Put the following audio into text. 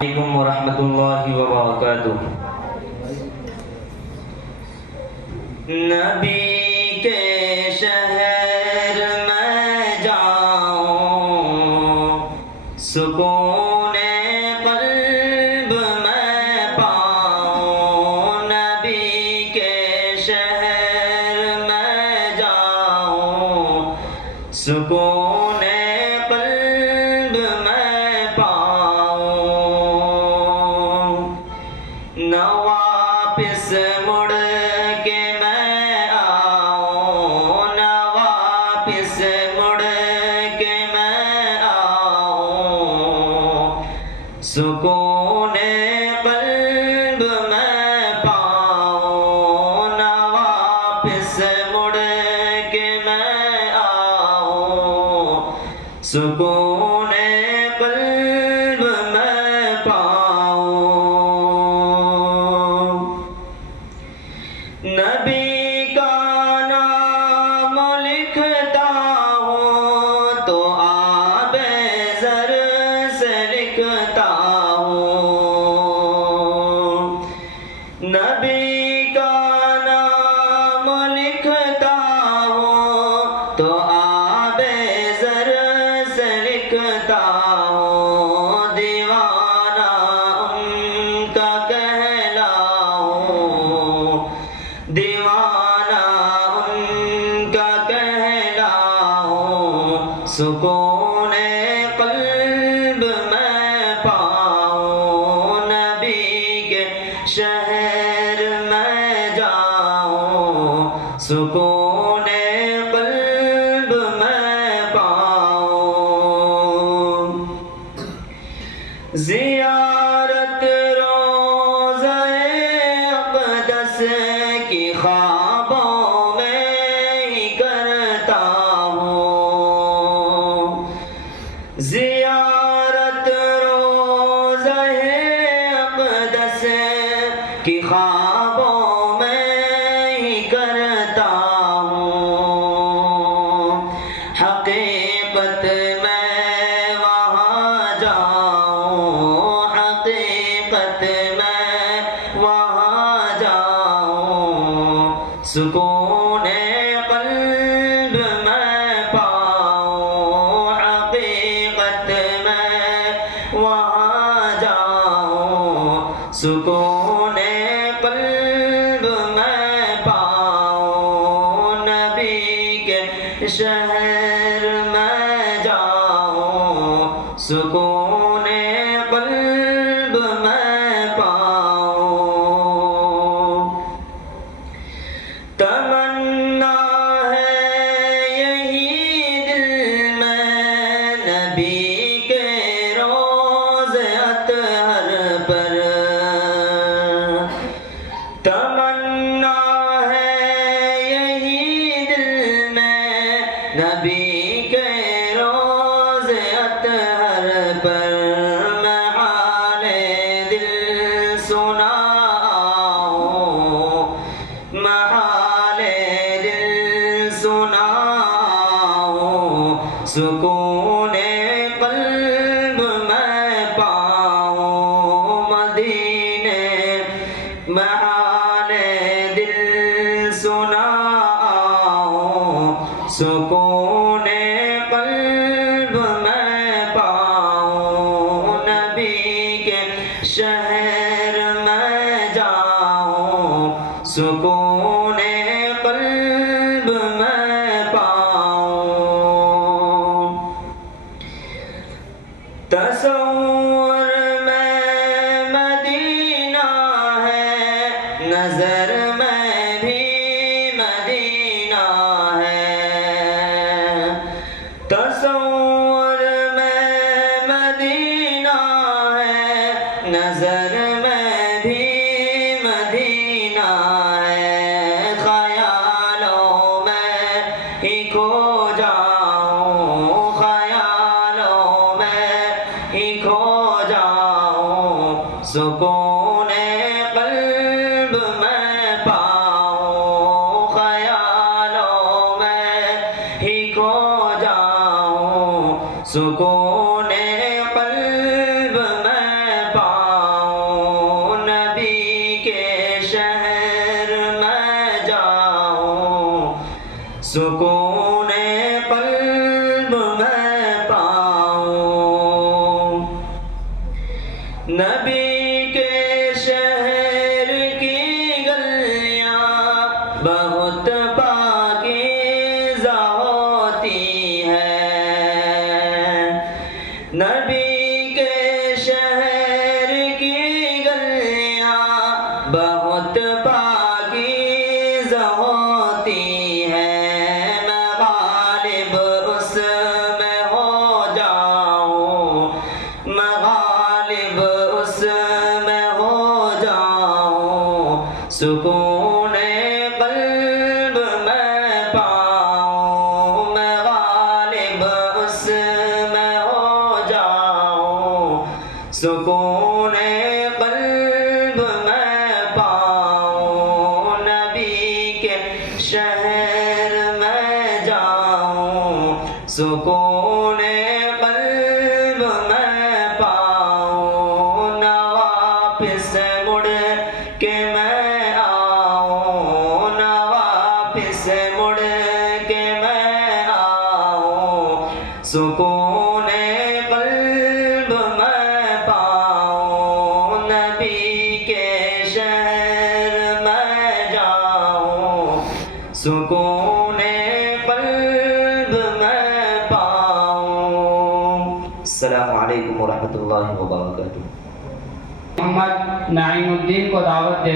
علیکم ورحمۃ اللہ وبرکاتہ۔ نبی کے شہر میں جاؤں، سکون قلب میں پاؤں۔ نبی کے شہر میں جاؤں، سکون قلب میں پاؤں۔ نہ واپس مڑ کے میں آؤں، نہ واپس مڑ کے میں آؤں، سکون قلب میں پاؤں۔ نہ واپس مڑ کے میں آؤں، سکون قلب میں پاؤں۔ نبی کا نام لکھتا ہوں تو آب زر سے لکھتا ہوں۔ نبی کا نام لکھتا ہوں تو آب زر سے لکھتا ہوں۔ دیوانہ ان کا کہلاؤں، دیوانہ ان کا کہلاؤں، سکون قلب میں پاؤں۔ نبی کے شہر میں جاؤں، سکون قلب میں پاؤں۔ زیارت روضہ اقدس کی خوابوں میں ہی کرتا ہوں۔ زیارت روضہ اقدس کی خوابوں میں ہی کرتا ہوں۔ حقیقت میں وہاں جاؤں، حقیقت میں وہاں جاؤں، سکون قلب میں پاؤں۔ حقیقت میں وہاں جاؤں، سکون قلب میں پاؤں۔ نبی کے شہر میں جاؤں، سکون قلب میں پاؤں۔ تمنا ہے یہی دل میں نبی کے روضہ اطہر پر، تمنا ہے یہی دل میں نبی کے روضہ اطہر پر۔ میں حال دل سناؤں، میں حال دل سناؤں، سکون قلب میں پاؤں۔ مدینے میں حال دل سناؤں، سکون قلب میں پاؤں۔ نبی کے شہر میں جاؤں، سکون قلب میں پاؤں۔ تصور میں مدینہ ہے، نظر میں بھی مدینہ ہے۔ تصور میں مدینہ ہے، نظر میں بھی مدینہ ہے۔ خیالوں میں ہی کھو جاؤں، خیالوں میں ہی کھو سکون قلب میں پاؤں نبی کے شہر میں جاؤں سکون قلب میں پاؤں نبی کے شہر کی گلیاں بہت پاکیزہ ہوتی ہیں نبی کے شہر کی گلیاں بہت پاکیزہ ہوتی ہیں میں غالب اس میں ہو جاؤں میں غالب اس میں ہو جاؤں سکون قلب میں پاؤں میں غالب اس میں ہو جاؤں سکون قلب میں پاؤں نبی کے شہر میں جاؤں سکون قلب میں پاؤں نہ واپس مڑ کے میں آؤں نہ واپس مڑ کے میں آؤں سکون قلب میں پاؤں نبی کے شہر میں جاؤں سکون قلب میں پاؤں السلام علیکم ورحمۃ اللہ وبرکاتہ محمد نعیم الدین کو دعوت دیتا